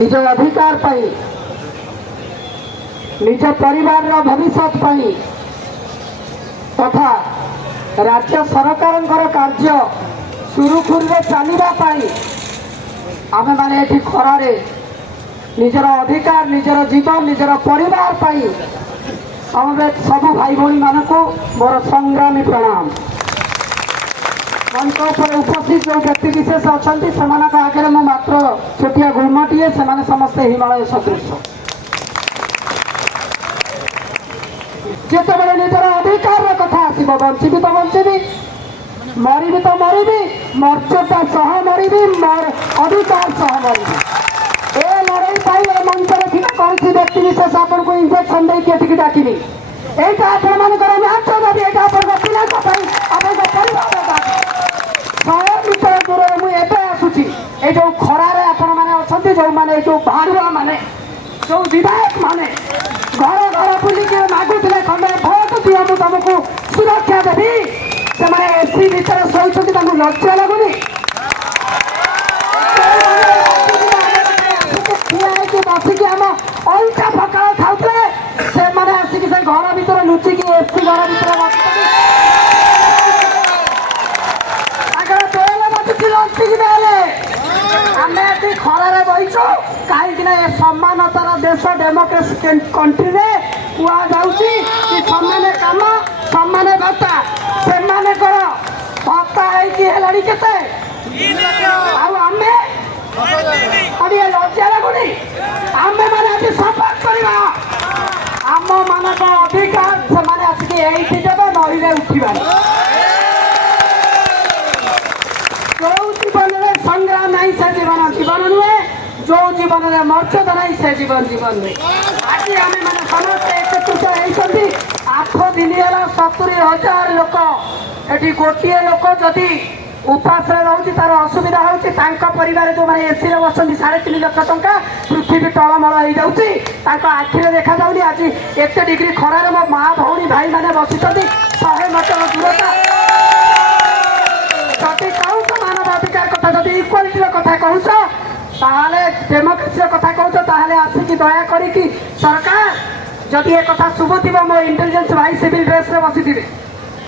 निज अधिकार पाई निज परिवार भविष्य तथा राज्य सरकार कार्य सुरुखुरु चलवाई आम मैंने खरारे निजर अधिकार निजर जीवन निजर परिवार पाई समवेत सबु भाई भौणी मान को मोर संग्रामी प्रणाम। मंच पर उपस्थित जो व्यक्ति विशेष अच्छा से आगे मो मात्र छोटिया गुणटीए से समस्ते हिमालय सदृश जिते निजर अधिकार कथा आसो बंची तो बंची मरी तो मरी मर्यादा सह मरी मोर अधिकार सह मरी ए लड़ाई पाई ए मंच ठीक कौन व्यक्ति विशेष आपन को इंजेक्शन देकी डाकिनी यहाँ आपण पिला परिवार 100 मीटर दूर मुझे आसूसी ये जो खरारे आपण मैंने अच्छा जो मैंने जो भाड़ुआ मैंने जो विधायक मैंने घर घर बुलिक मागुले खंडे भोट दिया मुझे तुमको सुरक्षा देवी से मैंने एसी भितर शोचती लज्जा लगुनि बसिक आम अलटा पकाल खाऊे से मैंने आसिक से घर भर लुचिकी एसी घर भर खरारे बहीचु कहीं सम्मानतार देश डेमोक्रेसी कंट्री में कहुची सम्मान कम सम्मान भत्ता से भत्ता है लज्जा लगुनि आम मैंने शपथ करवा आम मान अधिकार से आसिक ये देवे नई उठा जो जीवन में संग्राम नहीं से जीवन जीवन नुहे जो जीवन में मर्यादा नहीं से जीवन जीवन नुहे आज आम मैंने समस्त एकत्रित होती 8 दिन है 70,000 लोक ये गोटे लोक जदि उपास रोचे तार असुविधा होकार जो मैंने एसी बस 3.5 लाख टंका पृथ्वी टलमल हो जाऊँगी आखिरे देखा जाऊनी आज एत डिग्री खरार मो माँ भौणी भाई मैंने बसी 100 मीटर दूरता जदि कहूच मानवाधिकार कथा जदि इक्वालिटी कथा कहूच डेमोक्रेसी कथा कहूच आसिक दया करी सरकार जदि एक कथा शुभुव मो इंटेलिजेंस भाई सिविल ड्रेस रे बसी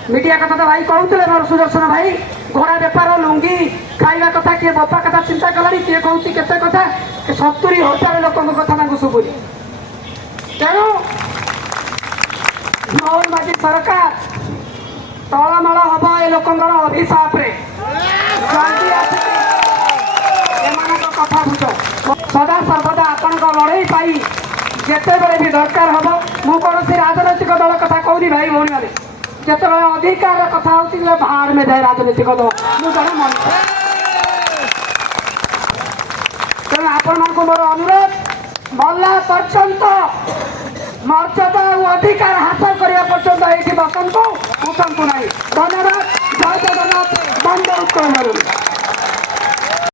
मीडिया कथा तो भाई कहते मोर सुदर्शन भाई घोड़ा बेपार लुंगी खाଇବା कथा किए बपा कथा चिंता कलानी किए कहूँ केते कथा 70,000 लोक कथा शुभुनी तेणु मोहन माझी सरकार तलमल हम ए लोक अभिशाप कथा बुझ सदा सर्वदा आपण लड़ाई पाई जिते बड़े भी दरकार हम मु कौन राजनैतिक दल कथा कहूनी भाई भौणी मैंने जिते अधिकार कथा हो बाहर में जाए राजनीतिक दल मुझे मनुष्य तेणु आपण मान मोर अनुरोध मरला पर्यंत मर्यादा और अधिकार हासिल करने पर्यंत ये बसंतु